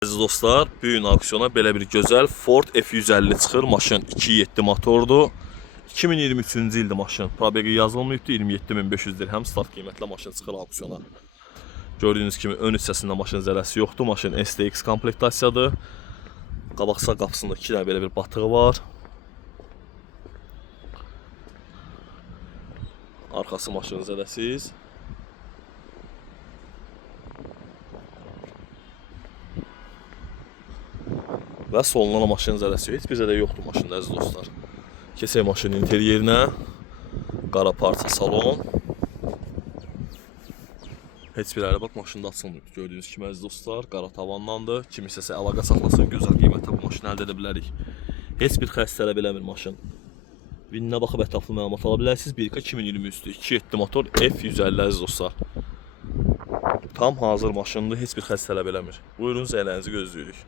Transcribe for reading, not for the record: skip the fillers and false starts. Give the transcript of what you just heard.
Əziz dostlar, bu gün aksiyona belə bir gözəl Ford F150 çıxır. Maşın 2.7 motordur. 2023-cü ildə maşın. Probegi yazılmayıbdır. 27.500 dirhəm start qiymətlə maşın çıxır aksiyona. Gördüyünüz kimi ön hissəsində maşın zərəsi yoxdur. Maşın STX komplektasiyadır. Qabaq sağ qapısında 2 dənə belə bir batığı var. Arxası maşının zərəsiz. Və solundan maşının zərəsi heç bir zədə yoxdur maşında əziz dostlar. Keçək maşının interyerinə. Qara parça salon. Heç bir ərəbat maşında açılmıyor. Gördüyünüz kimi əziz dostlar, qara tavanlandır. Kim istəsə əlaqə saxlasın, gözəl qiymətə bu maşını əldə edə bilərik. Heç bir xəstə tələb eləmir maşın. Vininə baxıb ətraflı məlumat ala bilərsiniz. 2023-dür, 2.7 motor F150 əziz dostlar. Tam hazır maşındır, heç bir xəstə tələb eləmir. Buyurun, zəylərinizi gözləyirik.